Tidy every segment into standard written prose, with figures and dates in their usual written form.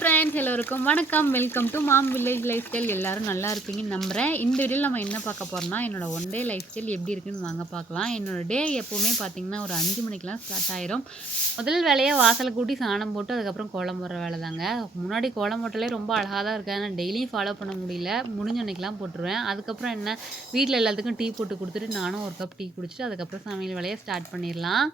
Friends எல்லோருக்கும் வணக்கம். Welcome to mom village lifestyle. எல்லாரும் நல்லா இருப்பீங்கன்னு நம்புறேன். இந்த வீடியோவில் நம்ம என்ன பார்க்க போறோம்னா, என்னோட ஒன் டே லைஃப் ஸ்டைல் எப்படி இருக்குன்னு வாங்க பார்க்கலாம். என்னோட டே எப்பவுமே பார்த்தீங்கன்னா ஒரு 5 மணிக்கெல்லாம் ஸ்டார்ட் ஆயிரும். முதல் வேலையாக வாசலை கூட்டி சாணம் போட்டு அதுக்கப்புறம் கோலம் போடுற வேலை தாங்க. முன்னாடி கோலம் போட்டாலே ரொம்ப அழகாக தான் இருக்கேன். ஆனால் டெய்லியும் ஃபாலோ பண்ண முடியல. முடிஞ்ச அன்னைக்கெல்லாம் போட்டுருவேன். அதுக்கப்புறம் என்ன, வீட்டில் எல்லாத்துக்கும் டீ போட்டு கொடுத்துட்டு நானும் ஒரு கப் டீ குடிச்சிட்டு அதுக்கப்புறம் சமையல் வேலையை ஸ்டார்ட் பண்ணிடலாம்.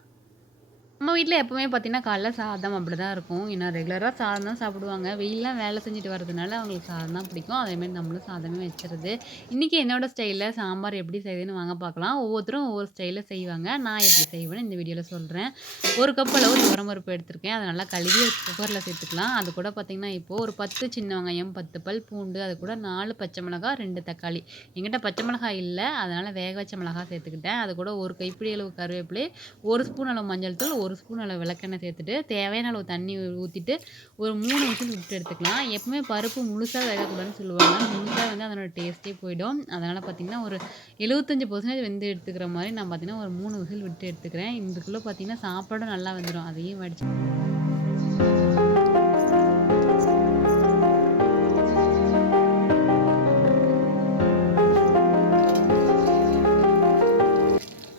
நம்ம வீட்ல எப்பவுமே பார்த்தீங்கன்னா, காலைல சாதம் அப்படிதான் இருக்கும். ஏன்னா ரெகுலரா சாதம் தான் சாப்பிடுவாங்க. வெயில்லாம் வேலை செஞ்சுட்டு வரதுனால அவங்களுக்கு சாதம் தான் பிடிக்கும். அதேமாரி நம்மளும் சாதமே வச்சுறது. இன்னைக்கு என்னோட ஸ்டைல்ல சாம்பார் எப்படி செய்யுதுன்னு வாங்க பார்க்கலாம். ஒவ்வொருத்தரும் ஒவ்வொரு ஸ்டைல்ல செய்வாங்க. நான் எப்படி செய்வேன்னு இந்த வீடியோல சொல்றேன். 1 கப் அளவு துவரம்பருப்பு எடுத்திருக்கேன். அத நல்லா கழுவி குக்கர்ல சேர்த்துக்கலாம். அது கூட பார்த்தீங்கன்னா, இப்போ ஒரு 10 சின்ன வெங்காயம், 10 பல் பூண்டு, அது கூட 4 பச்சை மிளகாய், 2 தக்காளி. என்கிட்ட பச்சை மிளகாய் இல்ல. அதனால வேக வச்ச மிளகாய் சேர்த்துக்கிட்டேன். அது கூட ஒரு கைப்பிடி அளவு கருவேப்பிலை, 1 ஸ்பூன் அளவு மஞ்சள் தூள், 1 ஸ்பூன் அளவு விளக்கெண்ணெய் சேர்த்துட்டு, தேவையான அளவு தண்ணி ஊத்திட்டு, ஒரு 3 விசில் விட்டு எடுத்துக்கலாம். எப்பவுமே பருப்பு முழுசா வேகக்கூடாதுன்னு சொல்லுவாங்க. முழுசா வெந்தா அதனோட டேஸ்ட்டே போயிடும். அதனால பார்த்தீங்கன்னா, ஒரு 75% வெந்து எடுத்துக்கிற மாரி நான் பார்த்தீங்கன்னா, ஒரு 3 விசில் விட்டு எடுத்துக்கிறேன். இதுக்குள்ள பார்த்தீங்கன்னா, சாப்பாடும் நல்லா வெந்துரும். அதையும் வடிச்சு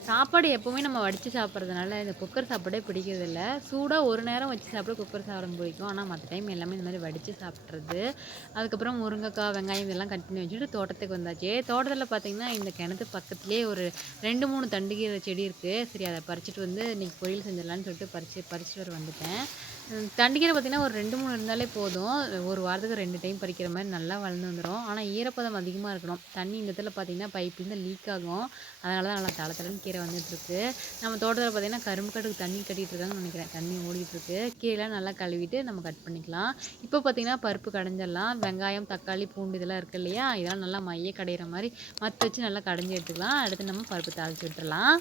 சாப்பாடு எப்பவுமே நம்ம வடிச்சு சாப்பிட்றதுனால, இந்த குக்கர் சாப்பாடே பிடிக்கிறதில்ல. சூடா ஒரு நேரம் வச்சு சாப்பிட குக்கர் சாதம் பிடிக்கும். ஆனா மத்த டைம் எல்லாமே இந்த மாரி வடிச்சு சாப்பிட்றது. அதுக்கப்புறம் முருங்கைக்காய், வெங்காயம் இதெல்லாம் கட் பண்ணி வச்சுட்டு தோட்டத்துக்கு வந்தாச்சு. தோட்டத்தில பார்த்தீங்கன்னா, இந்த கிணத்து பக்கத்திலேயே ஒரு 2, 3 தண்டுகீரை செடி இருக்கு. சரி அத பறிச்சுட்டு வந்து இன்னைக்கு பொரியல் செஞ்சிடலான்னு சொல்லிட்டு பறிச்சுட்டு வர வந்துட்டேன். தண்டுக்கீரை பார்த்தீங்கன்னா, ஒரு 2, 3 இருந்தாலே போதும். ஒரு வாரத்துக்கு 2 டைம் பறிக்கிற மாரி நல்லா வளர்ந்து வந்துரும். ஆனா ஈரப்பதம் அதிகமா இருக்கணும். தண்ணி இந்த இடத்துல பார்த்தீங்கன்னா, பைப்லேருந்து லீக் ஆகும். அதனால தான் நல்லா தள தளன்னு கீரை வந்துட்டுருக்கு. நம்ம தோட்டத்தில பார்த்தீங்கன்னா, கரும்பு கட்டுக்கு தண்ணி கட்டிட்டு இருக்காங்கன்னு நினைக்கிறேன். தண்ணி ஓடிட்டுருக்கு. கீரைலாம் நல்லா கழுவிட்டு நம்ம கட் பண்ணிக்கலாம். இப்போ பார்த்தீங்கன்னா, பருப்பு கடைஞ்சிடலாம். வெங்காயம், தக்காளி, பூண்டு இதெல்லாம் இருக்கு இல்லையா? இதெல்லாம் நல்லா மைய கடையிற மாரி மத்து வச்சு நல்லா கடைஞ்சு எடுத்துக்கலாம். அடுத்து நம்ம பருப்பு தாளிச்சு விட்டுறலாம்.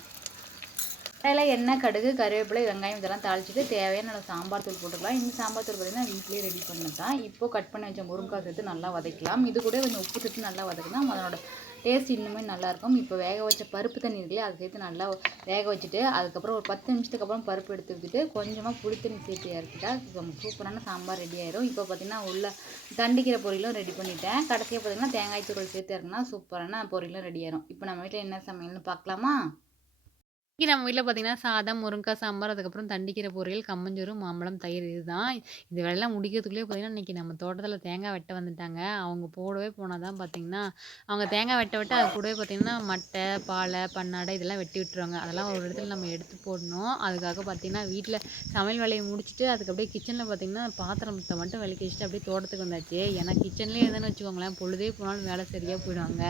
கடாயில எண்ணெய், கடுகு, கருவேப்பிலை, வெங்காயம் இதெல்லாம் தாளிச்சுட்டு தேவையான அளவு சாம்பார் தூள் போட்டுக்கலாம். இந்த சாம்பார் தூள் பார்த்தீங்கன்னா வீட்லயே ரெடி பண்ணது தான். இப்போ கட் பண்ணி வச்ச முருங்கைக்காய் சேர்த்து நல்லா வதக்கலாம். இது கூட கொஞ்சம் உப்பு சேர்த்து நல்லா வதக்கினா அதனோட டேஸ்ட் இன்னுமே நல்லாயிருக்கும். இப்போ வேக வச்ச பருப்பு தண்ணி இருக்குல்லையா, அதை சேர்த்து நல்லா வேக வச்சுட்டு அதுக்கப்புறம் ஒரு 10 நிமிஷத்துக்கு அப்புறம் பருப்பு எடுத்து வச்சுட்டு கொஞ்சமாக புளி தண்ணி சேர்த்து இறக்கிட்டா சூப்பரான சாம்பார் ரெடி ஆயிரும். இப்போ பார்த்தீங்கன்னா உள்ள தண்டிக்கிற பொரியலும் ரெடி பண்ணிட்டேன். கடைசியாக பார்த்தீங்கன்னா தேங்காய் தூள் சேர்த்து இறக்குனா சூப்பரான பொரியலும் ரெடி ஆயிரும். இப்போ நம்ம வீட்டில் என்ன சமையல்னு பார்க்கலாமா? இன்னைக்கு நம்ம வீட்ல பார்த்தீங்கன்னா, சாதம், முருங்கக்காய் சாம்பார், அதுக்கப்புறம் தண்டிக்கீரை பொரியல், கம்மஞ்சோறு, மாம்பழம், தயிர் இதுதான். இது வேலைலாம் முடிக்கிறதுக்குள்ளேயே பார்த்தீங்கன்னா, இன்னைக்கு நம்ம தோட்டத்தில தேங்காய் வெட்ட வந்துட்டாங்க. அவங்க போடவே போனா தான் பார்த்தீங்கன்னா, அவங்க தேங்காய் வெட்ட அது கூடவே பார்த்தீங்கன்னா, மட்டை, பாலை, பன்னாடை இதெல்லாம் வெட்டி விட்டுருவாங்க. அதெல்லாம் ஒரு இடத்துல நம்ம எடுத்து போடணும். அதுக்காக பார்த்தீங்கன்னா, வீட்ல சமையல் வேலையை முடிச்சுட்டு, அதுக்கு அப்படியே கிச்சனில் பார்த்தீங்கன்னா, பாத்திரத்த மட்டும் விளக்கி வச்சுட்டு அப்படியே தோட்டத்துக்கு வந்தாச்சு. ஏன்னா கிச்சன்லேயே இருந்தேன்னு வச்சுக்கோங்களேன், பொழுதே போனாலும் வேலை சரியா போயிடுவாங்க.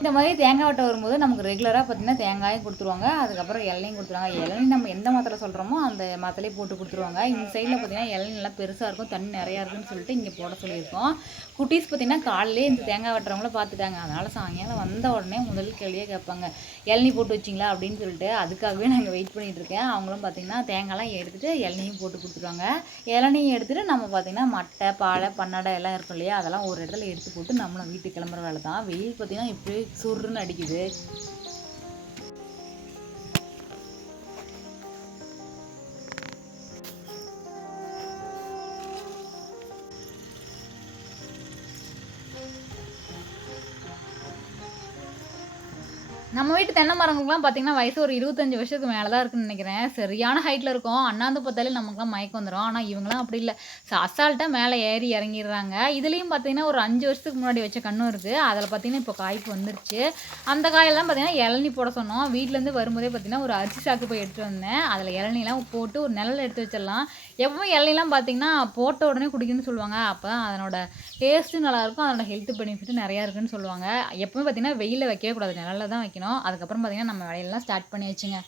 இந்த மாதிரி தேங்காய் வெட்ட வரும்போது நமக்கு ரெகுலராக பார்த்தீங்கன்னா தேங்காயும் கொடுத்துருவாங்க. அதுக்கப்புறம் இளநியும் கொடுத்துருவாங்க. இளநீ நம்ம எந்த மரத்தில் சொல்கிறோமோ அந்த மரத்துலேயே போட்டு கொடுத்துருவாங்க. இந்த சைடில் பார்த்தீங்கன்னா இளநீ நல்லா பெருசாக இருக்கும், தண்ணி நிறையா இருக்குன்னு சொல்லிட்டு இங்கே போட சொல்லியிருக்கோம். குட்டீஸ் பார்த்தீங்கன்னா காலையிலே இந்த தேங்காய் வெட்டுறவங்கள பார்த்துட்டாங்க. அதனால் சாயங்காலம் வந்த உடனே முதல் கேள்வியே கேட்பாங்க, இளநீ போட்டு வச்சிங்களா அப்படின்னு சொல்லிட்டு. அதுக்காகவே நாங்கள் வெயிட் பண்ணிகிட்டு இருக்கேன். அவங்களும் பார்த்தீங்கன்னா தேங்காய்லாம் எடுத்துகிட்டு இளநியும் போட்டு கொடுத்துருவாங்க. இளநியும் எடுத்துகிட்டு நம்ம பார்த்தீங்கன்னா மட்டை, பாலை, பன்னாடை எல்லாம் இருக்கும் இல்லையா, அதெல்லாம் ஒரு இடத்துல எடுத்து போட்டு நம்மளும் வீட்டுக்கு கிளம்புற வேலை தான். வெயில் பார்த்தீங்கன்னா இப்படி சுருன்னு அடிக்குது. நம்ம வீட்டு தென்னை மரங்களுக்குலாம் பார்த்தீங்கன்னா, வயசு ஒரு 25 வருஷத்துக்கு மேல தான் இருக்குன்னு நெனைக்கிறேன். சரியான ஹைட்ல இருக்கும். அண்ணாந்து பார்த்தாலே நமக்குலாம் மயக்கம் வந்துரும். ஆனா, இவங்கலாம் அப்படி இல்ல. அசால்ட்டா மேல ஏறி இறங்கிர்றாங்க. இதுலயும் பார்த்தீங்கன்னா, ஒரு 5 வருஷத்துக்கு முன்னாடி வச்ச கன்னும் இருக்கு. அதில பார்த்தீங்கன்னா, இப்போ காய்ப்பு வந்துருச்சு. அந்த காயெல்லாம் பார்த்தீங்கன்னா, இளநீ போட சொன்னோம். வீட்லேருந்து வரும்போதே பார்த்தீங்கன்னா, ஒரு அரிசி சாக்கு போய் எடுத்துட்டு வந்தேன். அதில இளநீலாம் போட்டு ஒரு நிழல்ல எடுத்து வச்சிடலாம். எப்பவும் இளநீலாம் பார்த்தீங்கன்னா, போட்ட உடனே குடிக்கணும்னு சொல்லுவாங்க. அப்பதான் அதனோட டேஸ்ட்டும் நல்லாயிருக்கும். அதோட ஹெல்த் பெனிஃபிட்டும் நெறையா இருக்குன்னு சொல்லுவாங்க. எப்பவுமே பார்த்தீங்கன்னா, வெயில்ல வைக்கவே கூடாது. நிழல்ல தான் வைக்கணும். அதுக்கப்புறம் பார்த்தீங்கன்னா, நம்ம வேலையெல்லாம் ஸ்டார்ட் பண்ணியாச்சுங்க.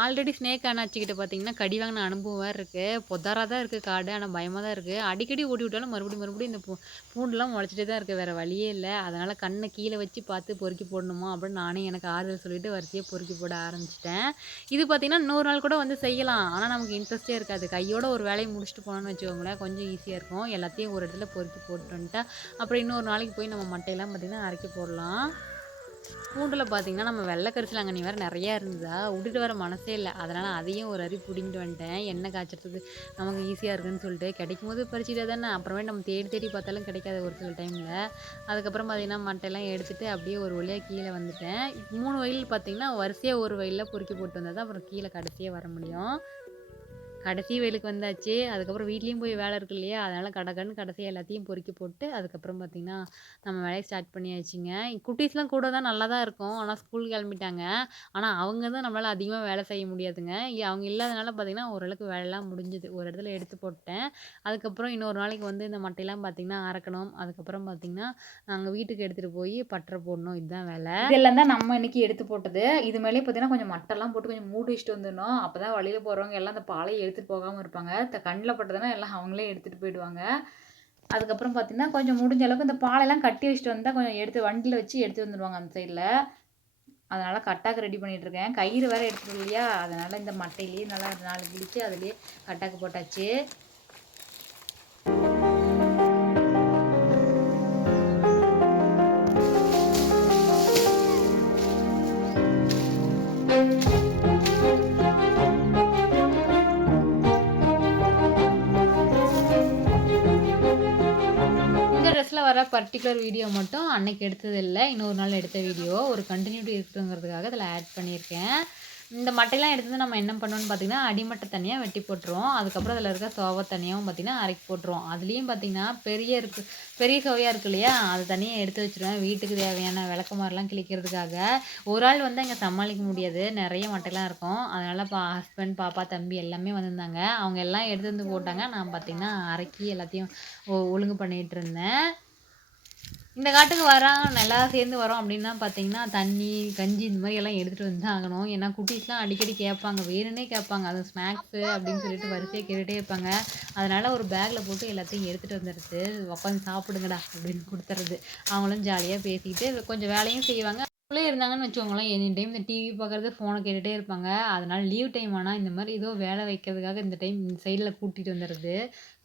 ஆல்ரெடி ஸ்னேக் அண்ணாச்சிக்கிட்ட பார்த்தீங்கன்னா, கடி வாங்கின அனுபவம் வேற இருக்கு. பொதாரா தான் இருக்கு காடு. ஆனா பயமா தான் இருக்கு. அடிக்கடி ஓடி விட்டாலும் மறுபடியும் இந்த பூண்டுலாம் முளைச்சிட்டே தான் இருக்கு. வேற வழியே இல்ல. அதனால கண்ண கீழ வச்சு பார்த்து பொறுக்கி போடணுமா அப்படின்னு நானே எனக்கு ஆறுதல் சொல்லிட்டு வரிசையா பொறுக்கி போட ஆரம்பிச்சுட்டேன். இது பார்த்தீங்கன்னா, இன்னொரு நாள் கூட வந்து செய்யலாம். ஆனா நமக்கு இன்ட்ரெஸ்ட்டே இருக்காது. கையோட ஒரு வேலைய முடிச்சுட்டு போனோம்னு வச்சுக்கோங்களேன், கொஞ்சம் ஈஸியா இருக்கும். எல்லாத்தையும் ஒரு இடத்துல பொறுக்கி போட்டு வந்துட்டா, அப்புறம் இன்னொரு நாளைக்கு போய் நம்ம மட்டையெல்லாம் பார்த்தீங்கன்னா, அரைக்க போடலாம். பூண்டுல பார்த்தீங்கன்னா, நம்ம வெள்ள கரிசலாங்கண்ணி வேற நெறையா இருந்ததா, விட்டுட்டு வர மனசே இல்ல. அதனால அதையும் ஒரு அரி புடுங்கிட்டு வந்துட்டேன். எண்ணெய் காய்ச்சறதுக்கு நமக்கு ஈஸியா இருக்குன்னு சொல்லிட்டு. கிடைக்கும்போது பறிச்சுட்டா தானே, அப்புறமேட்டு நம்ம தேடி தேடி பார்த்தாலும் கிடைக்காது ஒரு சில டைம்ல. அதுக்கப்புறம் பார்த்தீங்கன்னா, மட்டையெல்லாம் எடுத்துட்டு அப்படியே ஒரு வழியா கீழ வந்துட்டேன். 3 வயல் பார்த்தீங்கன்னா, வரிசையா ஒரு வயல்ல பொறுக்கி போட்டு வந்தா தான் அப்புறம் கீழ கடைசியா வர முடியும். கடைசி வெயிலுக்கு வந்தாச்சு. அதுக்கப்புறம் வீட்லயும் போய் வேலை இருக்கு இல்லையா? அதனால கடகடன்னு கடைசியா எல்லாத்தையும் பொறுக்கி போட்டு, அதுக்கப்புறம் பார்த்தீங்கன்னா, நம்ம வேலைய ஸ்டார்ட் பண்ணியாச்சுங்க. குட்டீஸ்லாம் கூட தான் நல்லா தான் இருக்கும். ஆனா ஸ்கூல் கிளம்பிட்டாங்க. ஆனா அவங்க தான் நம்மளால அதிகமா வேலை செய்ய முடியாதுங்க. அவங்க இல்லாதனால பார்த்தீங்கன்னா, ஓரளவுக்கு வேலைலாம் முடிஞ்சுது. ஒரு இடத்துல எடுத்து போட்டேன். அதுக்கப்புறம் இன்னொரு நாளைக்கு வந்து இந்த மட்டையெல்லாம் பார்த்தீங்கன்னா அரைக்கணும். அதுக்கப்புறம் பார்த்தீங்கன்னா, நாங்க வீட்டுக்கு எடுத்துட்டு போய் பட்டற போடணும். இதுதான் வேலை. இதெல்லாம் தான் நம்ம இன்னைக்கு எடுத்து போட்டது. இது மேலயே பார்த்தீங்கன்னா, கொஞ்சம் மட்டெல்லாம் போட்டு கொஞ்சம் மூடி வச்சுட்டு வந்துடணும். அப்பதான் வழியில போறவங்க எல்லாம் அந்த பாலைய எடுத்துட்டு போகாம இருப்பாங்க. கண்ல பட்டதுன்னா எல்லாம் அவங்களே எடுத்துட்டு போயிடுவாங்க. அதுக்கப்புறம் பார்த்தீங்கன்னா, கொஞ்சம் முடிஞ்ச அளவுக்கு இந்த பாலெல்லாம் கட்டி வச்சுட்டு வந்தா கொஞ்சம் எடுத்து வண்டியில வச்சு எடுத்து வந்துருவாங்க அந்த சைடுல. அதனால கட்டாக்கு ரெடி பண்ணிட்டு இருக்கேன். கயிறு வேற எடுத்துட்டு இல்லையா? அதனால இந்த மட்டையிலேயே நல்லா 4 கிழிச்சு அதிலேயே கட்டாக்கு போட்டாச்சு. இந்த ட்ரெஸ்ல வர பர்ட்டிகுலர் வீடியோ மட்டும் அன்னைக்கு எடுத்தது இல்ல. இன்னொரு நாள் எடுத்த வீடியோ. ஒரு கன்டினியூட்டி இருக்கட்டுங்கிறதுக்காக இதில ஆட் பண்ணியிருக்கேன். இந்த மட்டையெல்லாம் எடுத்து நம்ம என்ன பண்ணோம்னு பார்த்தீங்கன்னா, அடிமட்டை தனியா வெட்டி போட்டுருவோம். அதுக்கப்புறம் அதில இருக்க சோவ தனியாவும் பார்த்தீங்கன்னா, அரைக்கி போட்டுருவோம். அதுலேயும் பார்த்தீங்கன்னா, பெரிய சோவையா இருக்கு இல்லையா? அது தனியா எடுத்து வச்சுருவேன். வீட்டுக்கு தேவையான விளக்குமாறுலாம் கிழிக்கிறதுக்காக. ஒரு ஆள் வந்து அங்க சமாளிக்க முடியாது. நெறைய மட்டைலாம் இருக்கும். அதனால ஹஸ்பண்ட், பாப்பா, தம்பி எல்லாமே வந்திருந்தாங்க. அவங்க எல்லாம் எடுத்து வந்து போட்டாங்க. நான் பார்த்தீங்கன்னா, அரைக்கி எல்லாத்தையும் ஒழுங்கு பண்ணிட்டு இருந்தேன். இந்த காட்டுக்கு வரோம் எல்லாம் சேர்ந்து வரோம் அப்படின்னா பார்த்தீங்கன்னா, தண்ணி, கஞ்சி இந்த மாரி எல்லாம் எடுத்துட்டு வந்து தான் ஆகணும். ஏன்னா குட்டீஸ்லாம் அடிக்கடி கேட்பாங்க. வேணுன்னே கேட்பாங்க. அதுவும் ஸ்நாக்ஸு அப்படின்னு சொல்லிட்டு வரிசையா கேட்டுட்டே இருப்பாங்க. அதனால ஒரு பேக்ல போட்டு எல்லாத்தையும் எடுத்துட்டு வந்துடுறது. "உட்காந்து சாப்பிடுங்கடா" அப்படின்னு குடுத்துறது. அவங்களும் ஜாலியா பேசிக்கிட்டு கொஞ்சம் வேலையும் செய்வாங்க. அவங்களே இருந்தாங்கன்னு வச்சுக்கோங்களேன், எனி டைம் இந்த டிவி பார்க்குறது, ஃபோன கேட்டுட்டே இருப்பாங்க. அதனால லீவ் டைம் ஆனா இந்த மாரி ஏதோ வேலை வைக்கிறதுக்காக இந்த டைம் இந்த சைடுல கூட்டிட்டு வந்துடுறது.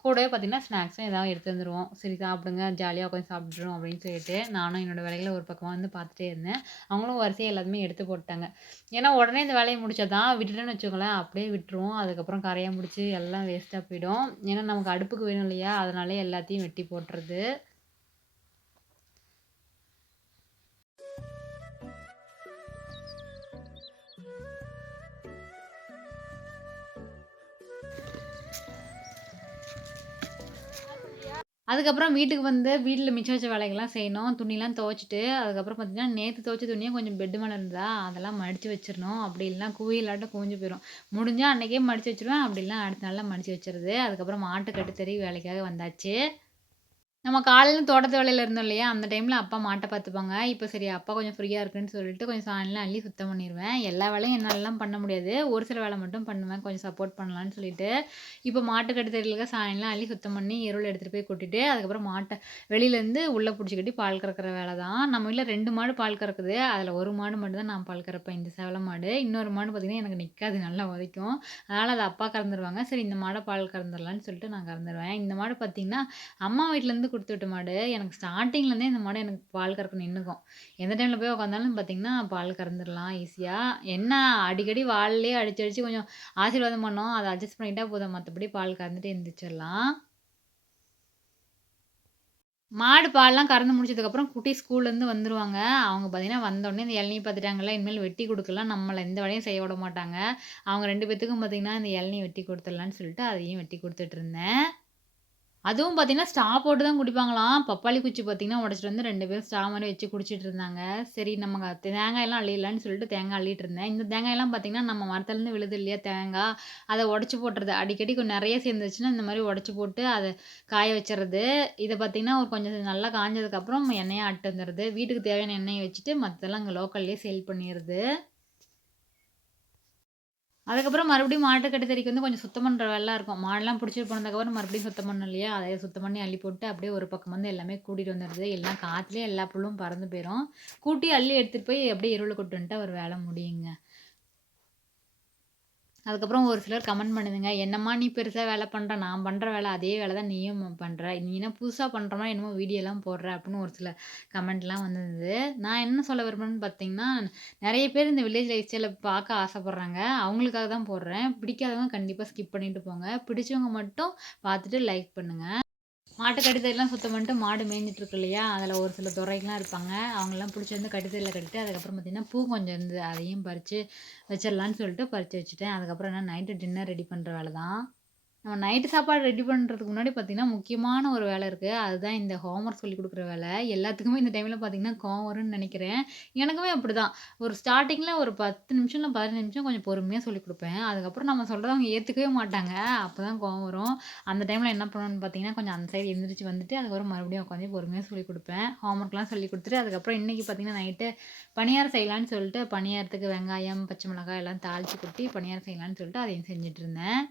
கூடவே பார்த்தீங்கன்னா, ஸ்நாக்ஸும் ஏதாவது எடுத்து வந்துருவோம். சரி சாப்பிடுங்க, ஜாலியா உட்காந்து சாப்பிட்டுறோம் அப்படின்னு சொல்லிட்டு, நானும் என்னோட வேலைகள ஒரு பக்கமா வந்து பார்த்துட்டே இருந்தேன். அவங்களும் வரிசையா எல்லாத்தையுமே எடுத்து போட்டாங்க. ஏன்னா, உடனே இந்த வேலைய முடிச்சா தான் விட்டுட்டேன்னு வச்சுக்கோங்களேன், அப்படியே விட்டுருவோம். அதுக்கப்புறம் கரையான் பிடிச்சு எல்லாம் வேஸ்ட்டா போயிடும். ஏன்னா, நமக்கு அடுப்புக்கு வேணும் இல்லையா? அதனாலயே எல்லாத்தையும் வெட்டி போட்டுறது. அதுக்கப்புறம் வீட்டுக்கு வந்து வீட்ல மிச்சம் வச்ச வேலைகள்லாம் செய்யணும். துணிலாம் துவச்சுட்டு, அதுக்கப்புறம் பார்த்தீங்கன்னா, நேத்து துவச்ச துணியே கொஞ்சம் பெட் மேல இருந்ததா, அதெல்லாம் மடிச்சு வச்சிரணும். அப்படி இல்லன்னா குவியலாட்டம் குவிஞ்சு போயிரும். முடிஞ்சா அன்னைக்கே மடிச்சு வச்சுருவேன். அப்படி இல்லன்னா அடுத்த நாள்லாம் மடிச்சு வச்சுறது. அதுக்கப்புறம் மாட்டு கட்டுத்தறி வேலைக்காக வந்தாச்சு. நம்ம காலையில தோட்டத்து வேலையில இருந்தோம் இல்லையா? அந்த டைம்ல அப்பா மாட்ட பார்த்துப்பாங்க. இப்ப சரி அப்பா கொஞ்சம் ஃப்ரீயா இருக்குன்னு சொல்லிட்டு கொஞ்சம் சாணிலாம் அள்ளி சுத்தம் பண்ணிருவேன். எல்லா வேலையும் என்னாலலாம் பண்ண முடியாது. ஒரு சில வேலை மட்டும் பண்ணுவேன். கொஞ்சம் சப்போர்ட் பண்ணலான்னு சொல்லிட்டு. இப்ப மாட்டு கட்டுத்தறியில சாணிலாம் அள்ளி சுத்தம் பண்ணி எருவுல எடுத்துட்டு போய் கொட்டிட்டு, அதுக்கப்புறம் மாட்ட வெளியிலேருந்து உள்ள புடிச்சு கட்டி பால் கறக்கிற வேலை தான். நம்ம வீட்ல 2 மாடு பால் கறக்குது. அதுல 1 மாடு மட்டும் தான் நான் பால் கறப்பேன். இந்த செவல மாடு. இன்னொரு மாடு பார்த்தீங்கன்னா, எனக்கு நிக்காது. நல்லா உதைக்கும். அதனால அத அப்பா கறந்துருவாங்க. சரி இந்த மாட பால் கறந்துரலான்னு சொல்லிட்டு நான் கறந்துருவேன். இந்த மாடு பார்த்தீங்கன்னா, அம்மா வீட்லேருந்து குடுத்து விட்ட மாடு. எனக்கு ஸ்டார்ட்டிங்லேருந்தே இந்த மாடு எனக்கு பால் கறக்க நின்னுக்கும். எந்த டைம்ல போய் உட்காந்தாலும் பார்த்தீங்கன்னா, பால் கறந்துரலாம் ஈஸியா. என்ன அடிக்கடி வால்லயே அடிச்சு, அடிச்சு கொஞ்சம் ஆசீர்வாதம் பண்ணோம். அத அட்ஜஸ்ட் பண்ணிட்டா போதும். மத்தபடி பால் கறந்துட்டு எந்திரிச்சிரலாம். மாடு பால்லாம் கறந்து முடிச்சதுக்கப்புறம் குட்டி ஸ்கூல்லேருந்து வந்துருவாங்க. அவங்க பார்த்தீங்கன்னா, வந்தோனே இந்த இளநீ பார்த்துட்டாங்கல்ல, இனிமேல் வெட்டி குடுக்கலாம். நம்மள எந்த வேலையும் செய்ய விட மாட்டாங்க. அவங்க 2 பேத்துக்கும் பார்த்தீங்கன்னா, இந்த இளநீ வெட்டி குடுத்துடலான்னு சொல்லிட்டு, அதையும் வெட்டி குடுத்துட்டுருந்தேன். அதுவும் பார்த்தீங்கன்னா, ஸ்ட்ரா போட்டு தான் குடிப்பாங்களாம். பப்பாளி குச்சி பார்த்தீங்கன்னா, உடைச்சிட்டு வந்து 2 பேரும் ஸ்ட்ரா மாரி வச்சு குடிச்சிட்டு இருந்தாங்க. சரி நம்ம தேங்காயெல்லாம் அள்ளிடலான்னு சொல்லிட்டு தேங்காய் அள்ளிட்டு இருந்தேன். இந்த தேங்காயெல்லாம் பார்த்தீங்கன்னா, நம்ம மரத்துலேருந்து விழுது இல்லையா தேங்காய், அத உடைச்சு போட்டுறது. அடிக்கடி கொஞ்சம் நெறைய சேர்ந்துருச்சுன்னா, இந்த மாரி உடைச்சு போட்டு அத காய வச்சுறது. இத பார்த்தீங்கன்னா, ஒரு கொஞ்சம் நல்லா காஞ்சதுக்கப்புறம் எண்ணெயா ஆட்டு வந்துருது. வீட்டுக்கு தேவையான எண்ணெய வச்சுட்டு, மத்ததெல்லாம் இங்க லோக்கல்லயே சேல் பண்ணிருது. அதுக்கப்புறம் மறுபடியும் மாட்டு கட்டுத்தறிக்கு வந்து கொஞ்சம் சுத்தம் பண்ற வேலைலாம் இருக்கும். மாடுலாம் புடிச்சிட்டு போனதுக்கப்புறம் மறுபடியும் சுத்தம் பண்ணணும் இல்லையா? அத சுத்தம் பண்ணி அள்ளி போட்டு அப்படியே ஒரு பக்கம் வந்து எல்லாமே கூட்டிட்டு வந்துடுது. இல்லன்னா காத்துலயே எல்லா புல்லும் பறந்து போயிரும். கூட்டி அள்ளி எடுத்துட்டு போய் அப்படியே எருவுல கொட்டு வந்துட்டா ஒரு வேலை முடியுங்க. அதுக்கப்புறம் ஒரு சிலர் கமெண்ட் பண்ணுதுங்க, "என்னம்மா நீ பெருசா வேலை பண்ற? நான் பண்ற வேலை அதே வேலை தான் நீயும் பண்ற. நீ என்ன புதுசா பண்ற மாரி என்னமோ வீடியோலாம் போடுற" அப்படின்னு ஒரு சில கமெண்ட்லாம் வந்திருந்தது. நான் என்ன சொல்ல விரும்புறேன்னு பார்த்தீங்கன்னா, நெறைய பேர் இந்த வில்லேஜ் லைஃப் ஸ்டைல பார்க்க ஆசைப்படுறாங்க. அவங்களுக்காக தான் போடுறேன். பிடிக்காதவங்க கண்டிப்பா ஸ்கிப் பண்ணிட்டு போங்க. பிடிச்சவங்க மட்டும் பார்த்துட்டு லைக் பண்ணுங்க. மாட்டு கட்டித்தறிலாம் சுத்தம் பண்ணிட்டு மாடு மேய்ஞ்சிட்டு இருக்கு இல்லையா? அதில ஒரு சில துரைகள்லாம் இருப்பாங்க. அவங்கலாம் புடிச்சு வந்து கட்டித்தறில கட்டிட்டு, அதுக்கப்புறம் பார்த்தீங்கன்னா, பூ கொஞ்சம் இருந்தது. அதையும் பறிச்சு வச்சிடலான்னு சொல்லிட்டு பறிச்சு வச்சுட்டேன். அதுக்கப்புறம் என்ன நைட்டு டின்னர் ரெடி பண்ற வேல தான். நம்ம நைட்டு சாப்பாடு ரெடி பண்றதுக்கு முன்னாடி பார்த்தீங்கன்னா, முக்கியமான ஒரு வேலை இருக்கு. அதுதான் இந்த ஹோம்வொர்க் சொல்லிக் குடுக்குற வேலை. எல்லாத்துக்குமே இந்த டைம்ல பார்த்தீங்கன்னா, கோவம் வரும்னு நெனைக்கிறேன். எனக்குமே அப்படிதான். ஒரு ஸ்டார்ட்டிங்ல ஒரு 10 நிமிஷம் இல்ல 15 நிமிஷம் கொஞ்சம் பொறுமையா சொல்லிக் குடுப்பேன். அதுக்கப்புறம் நம்ம சொல்றத அவங்க ஏத்துக்கவே மாட்டாங்க. அப்பதான் கோவம் வரும். அந்த டைம்ல என்ன பண்ணுவேன்னு பார்த்தீங்கன்னா, கொஞ்சம் அந்த சைடு எந்திரிச்சு வந்துட்டு, அதுக்கப்புறம் மறுபடியும் உட்காந்து பொறுமையா சொல்லிக் குடுப்பேன். ஹோம்வொர்க்லாம் சொல்லிக் குடுத்துட்டு, அதுக்கப்புறம் இன்னைக்கு பார்த்தீங்கன்னா, நைட்டு பணியாரம் செய்யலான்னு சொல்லிட்டு, பணியாரத்துக்கு வெங்காயம், பச்சை மிளகாய் எல்லாம் தாளிச்சு கொட்டி பணியாரம் செய்யலான்னு சொல்லிட்டு அதையும் செஞ்சுட்டு இருந்தேன்.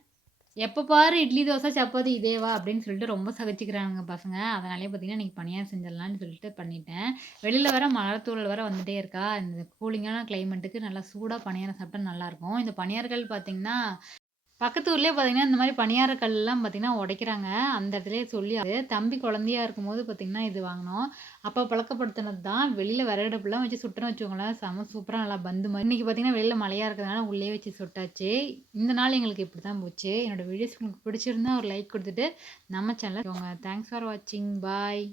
எப்ப பாரு இட்லி, தோசை, சப்பாத்தி இதேவா அப்படின்னு சொல்லிட்டு ரொம்ப சலிச்சுக்கிறானுங்க பசங்க. அதனாலயே பார்த்தீங்கன்னா, இன்னைக்கு பணியாரம் செஞ்சிடலான்னு சொல்லிட்டு பண்ணிட்டேன். வெளில வேற மழைத்தூறல் வேற வந்துட்டே இருக்கா. இந்த கூலிங்கான கிளைமேட்டுக்கு நல்லா சூடா பணியாரம் சாப்பிட்டா நல்லாயிருக்கும். இந்த பணியாரங்கள் பார்த்தீங்கன்னா பக்கத்து ஊர்லயே பார்த்தீங்கன்னா, இந்த மாரி பணியார கல்லாம் பார்த்தீங்கன்னா உடைக்கிறாங்க. அந்த இடத்துலயே சொல்லி அது தம்பி குழந்தையா இருக்கும்போது பார்த்தீங்கன்னா, இது வாங்குனோம். அப்ப பழக்கப்படுத்துனது தான். வெளில விறகு அடுப்புலாம் வச்சு சுட்டோம்னு வச்சுக்கோங்களேன், செம சூப்பரா நல்லா பந்து மாரி. இன்னைக்கு பார்த்தீங்கன்னா, வெளில மழையா இருக்கிறதுனால உள்ளயே வச்சு சுட்டாச்சு. இந்த நாள் எங்களுக்கு இப்படித்தான் போச்சு. என்னோட வீடியோஸ் உங்களுக்கு பிடிச்சிருந்தா ஒரு லைக் குடுத்துட்டு, நம்ம சேனல தேங்க்ஸ் ஃபார் வாட்சிங். பாய்.